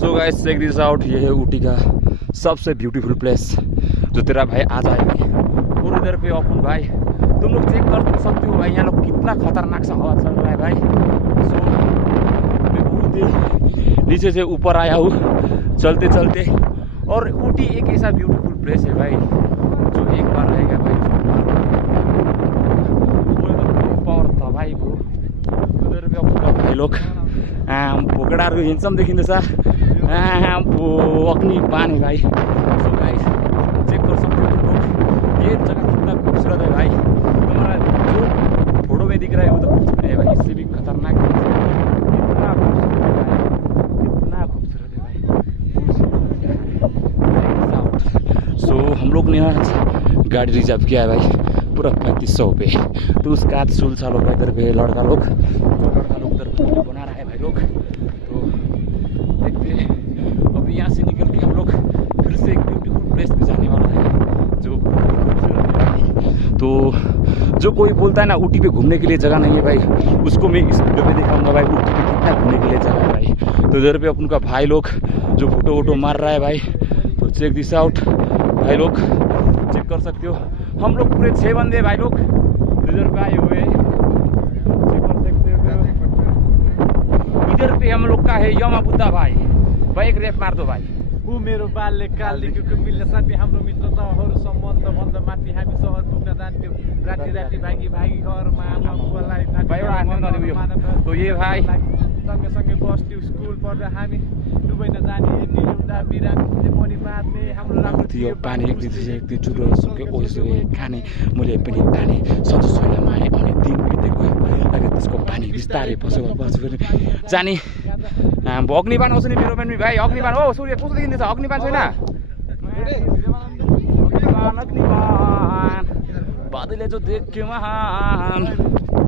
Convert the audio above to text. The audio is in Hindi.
So guys check this out, ये है ऊटी का सबसे ब्यूटीफुल प्लेस जो तेरा भाई आ जाएगा। और इधर पे अपन भाई तुम लोग चेक कर सकते हो भाई, यहाँ लोग कितना खतरनाक सा हवा चल रहा है भाई। सो मैं बहुत ही नीचे से ऊपर आया हूँ चलते चलते। और ऊटी एक ऐसा ब्यूटीफुल प्लेस है भाई जो एक बार रहेगा भाई पावर था भाई ब्रो। उधर पे अपन भाई लोग भोकडाहरू हिँड्छौँ देखिँदैछ, अग्नि बान है भाई। सो गाइस चेक कर सकते हो तुम लोग, ये जगह कितना खूबसूरत है भाई। तुम्हारा जो फोटो में दिख रहा है वो तो कुछ नहीं है भाई, इससे भी खतरनाक है। कितना खूबसूरत है भाई। सो हम लोग ने यहाँ गाड़ी रिजर्व किया है भाई पूरा 3500 पे। तो उसका आज सुलझा लोग इधर पे लड़का लोग उधर बना रहा है भाई लोग। तो देखते हैं अभी यहाँ से निकल के हम लोग फिर से एक ब्यूटीफुल प्लेस पे जाने वाला है जो खूबसूरत है भाई। तो जो कोई बोलता है ना ऊटी पे घूमने के लिए जगह नहीं है भाई, उसको मैं इस वीडियो में दिखाऊंगा भाई ऊटी पे कितना घूमने के लिए जगह है भाई। तो इधर पे अपन का भाई लोग जो फोटो वोटो मार रहा है भाई। तो चेक दिस आउट भाई लोग, चेक कर सकते हो हम लोग पूरे 6 बंदे भाई लोग इधर पे आए हुए हैं। चेक कर सकते हो इधर पे हम लोग का है यमा बुद्धा भाई। भाई एक रेप मार दो भाई। ऊ मेरो बाल्यकालदेखिको मिल्ने साथी, हाम्रो मित्रताहरू सम्बन्ध बन्द माथि हामी सहर पुग्न जान्थ्यौँ राति राति भागी भागी घरमा आमा बुवालाई तो ये भाई सँगसँगै बस्थ्यौँ स्कुल पढ्दा हामी दुवै नजाने यति एउटा बिरामी पनि बाँध्ने हाम्रो राम्रो थियो पानी एक दिन चुरो सुके ओसो खाने मैले पनि ताने सधैँ सोइलामा आएँ अनि दिन बित्दै गयो अहिले त्यसको पानी बिस्तारै पसो जाने। अग्निबाण आउँछ नि मेरो पनि भाइ, अग्निबाण हो सूर्य कस्तो देखिँदैछ अग्निबाण छैन? अग्निबाण बादलले जो देख्यो महान